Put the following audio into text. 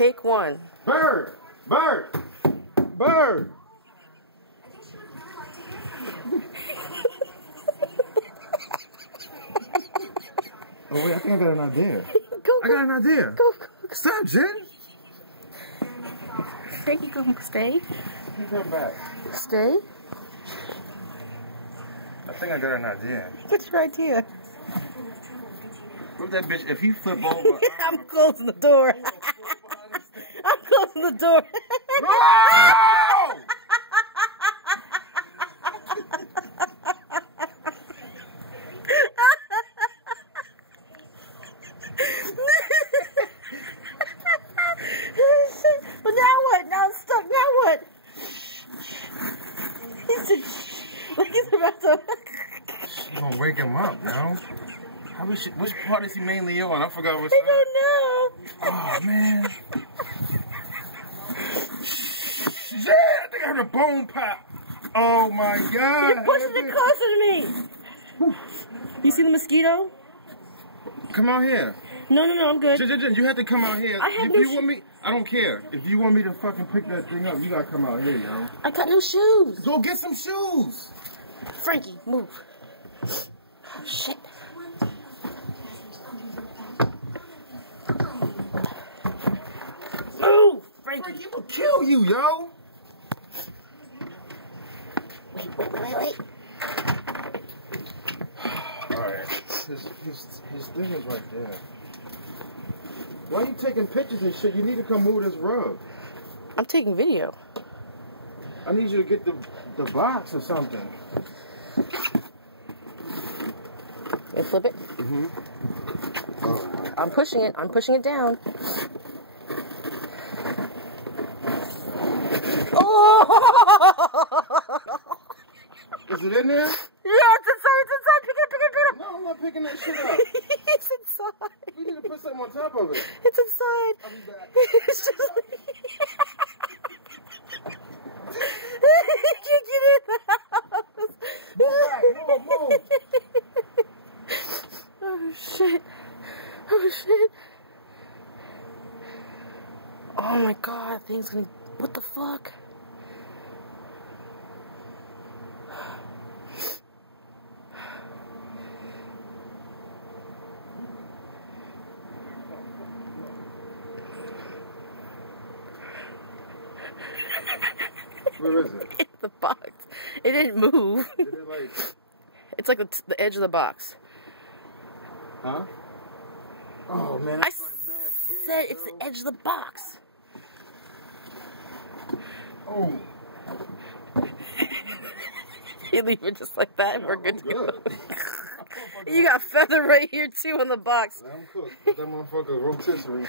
Take one. Bird! Bird! Bird! Oh wait, I think I got an idea. I got an idea. Go. Stop, Jen. Frankie, go. Stay. Come back. Stay. I think I got an idea. What's your idea? Look at that bitch. If he flip over, I'm closing the door. I'm closing the door. No! But now what? Now I'm stuck. Now what? He's about to. You gonna wake him up, yo? Which part is he mainly on? I forgot which I side. don't know. Oh man. Shit, I think I heard a bone pop. Oh my god. You're pushing it closer to me. You see the mosquito? Come out here. No, I'm good. Jen, you have to come out here. I have if no you want me, I don't care. If you want me to fucking pick that thing up, you gotta come out here, yo. I got no shoes. Go get some shoes. Frankie, move. Oh, shit. Move, Frankie. Frankie will kill you, yo. Wait. Alright. His thing is right there. Why are you taking pictures and shit? You need to come move this rug. I'm taking video. I need you to get the box or something. You flip it? Mm-hmm. I'm pushing it. I'm pushing it down. Oh! Is it in there? Yeah, it's inside. Pick it up. No, I'm not picking that shit up. It's inside. We need to put something on top of it. It's inside. I'll be back. It's just you can't get it out. Move. Oh shit. Oh my god, that thing's gonna. What the fuck? Where is it? It's the box. It didn't move. Did it like... It's like the edge of the box. Huh? Oh man. I said it's the edge of the box. Oh. You leave it just like that, and we're good to go. Good. You got feather right here too on the box. I'm cooked. That motherfucker rotisserie.